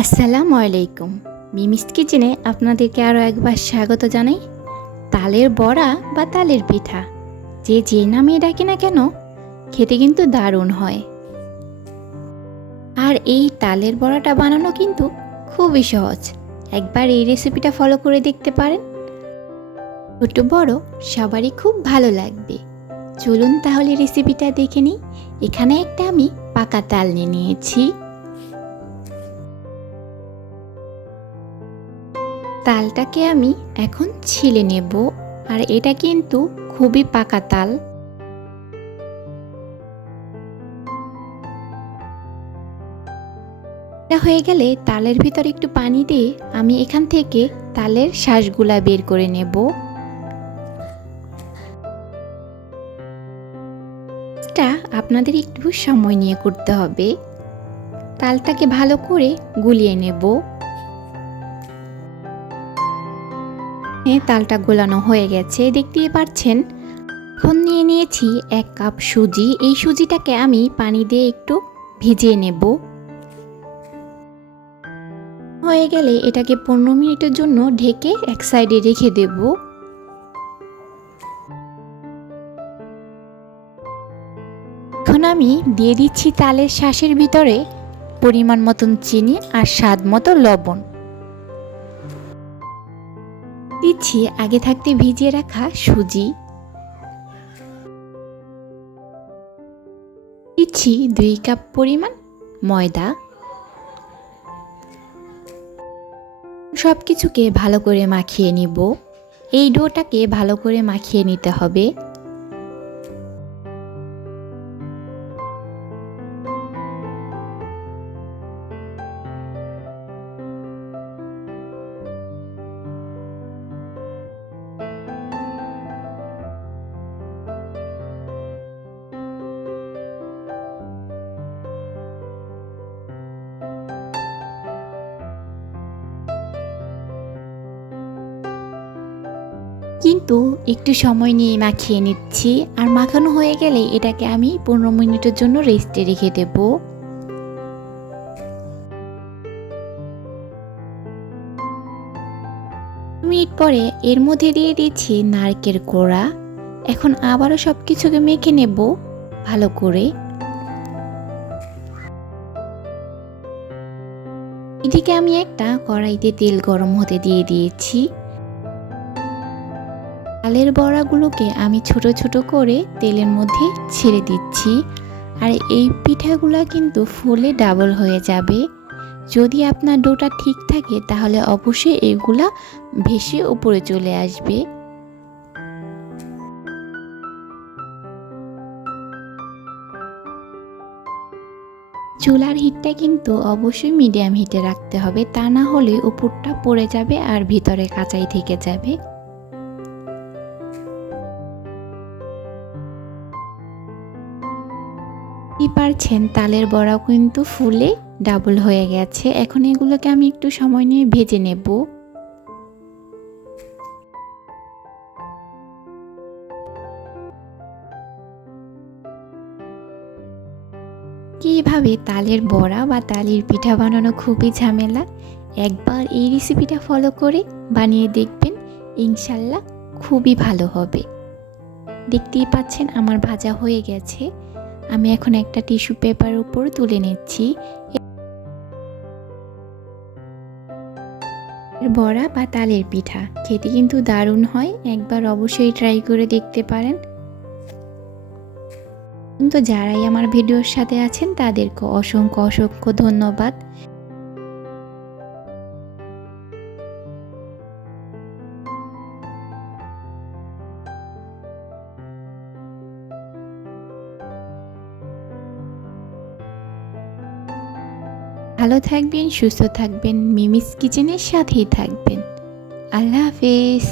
আসসালামু আলাইকুম। মিমিস কিচেনে আপনাদেরকে আরও একবার স্বাগত জানাই। তালের বড়া বা তালের পিঠা যে নামে ডাকে না কেন, খেতে কিন্তু দারুণ হয়। আর এই তালের বড়াটা বানানো কিন্তু খুবই সহজ। একবার এই রেসিপিটা ফলো করে দেখতে পারেন। ছোট বড় সবারই খুব ভালো লাগবে। চলুন তাহলে রেসিপিটা দেখে নিই। এখানে একটা আমি পাকা তাল নিয়ে নিয়েছি। তালটাকে আমি এখন ছিলে নেব। আর এটা কিন্তু খুবই পাকা তাল। এটা হয়ে গেলে তালের ভিতর একটু পানি দিয়ে আমি এখান থেকে তালের শাঁসগুলা বের করে নেব। এটা আপনাদের একটু সময় নিয়ে করতে হবে। তালটাকে ভালো করে গুলিয়ে নেব। তালটা গোলানো হয়ে গেছে, দেখতেই পাচ্ছেন। এখন নিয়ে নিয়েছি 1 কাপ সুজি। এই সুজিটাকে আমি পানি দিয়ে একটু ভিজিয়ে নেব। হয়ে গেলে এটাকে 15 মিনিটের জন্য ঢেকে এক সাইডে রেখে দেব। এখন আমি দিয়ে দিচ্ছি তালের শাঁসের ভিতরে পরিমাণ মতন চিনি আর স্বাদ মতো লবণ। দিচ্ছি আগে থাকতে ভিজিয়ে রাখা সুজি। দিচ্ছি 2 কাপ পরিমাণ ময়দা। সব কিছুকে ভালো করে মাখিয়ে নিব। এই ডোটাকে ভালো করে মাখিয়ে নিতে হবে। কিন্তু একটু সময় নিয়ে মাখিয়ে নিচ্ছি। আর মাখানো হয়ে গেলে এটাকে আমি 15 মিনিটের জন্য রেস্টে রেখে দেব। মিনিট পরে এর মধ্যে দিয়ে দিচ্ছি নারকেল কোড়া। এখন আবারও সব কিছুকে মেখে নেব ভালো করে। এদিকে আমি একটা কড়াইতে তেল গরম হতে দিয়ে দিয়েছি। তালের বড়াগুলোকে আমি ছোট ছোট করে তেলের মধ্যে ছেড়ে দিচ্ছি। আর এই পিঠাগুলো কিন্তু ফুলে ডাবল হয়ে যাবে। যদি আপনার ডোটা ঠিক থাকে তাহলে অবশ্যই এগুলা ভেসে উপরে চলে আসবে। চুলার হিটটা কিন্তু অবশ্যই মিডিয়াম হিটে রাখতে হবে, তা না হলে উপরটা পড়ে যাবে আর ভিতরে কাঁচাই থেকে যাবে। কি পারছেন, তালের বড়াও কিন্তু ফুলে ডাবল হয়ে গেছে। এখন এগুলোকে আমি একটু সময় নিয়ে ভেজে নেব। কিভাবে তালের বড়া বা তালের পিঠা বানানো খুবই ঝামেলা। একবার এই রেসিপিটা ফলো করে বানিয়ে দেখবেন, ইনশাল্লাহ খুবই ভালো হবে। দেখতেই পাচ্ছেন আমার ভাজা হয়ে গেছে। আমি এখন একটা টিস্যু পেপার উপর তুলে নিচ্ছি। বড়া বা তালের পিঠা খেতে কিন্তু দারুণ হয়, একবার অবশ্যই ট্রাই করে দেখতে পারেন। কিন্তু যারাই আমার ভিডিওর সাথে আছেন তাদেরকে অসংখ্য অসংখ্য ধন্যবাদ। ভালো থাকবেন, সুস্থ থাকবেন, মিমিস কিচেনের সাথেই থাকবেন। আল্লাহ হাফেজ।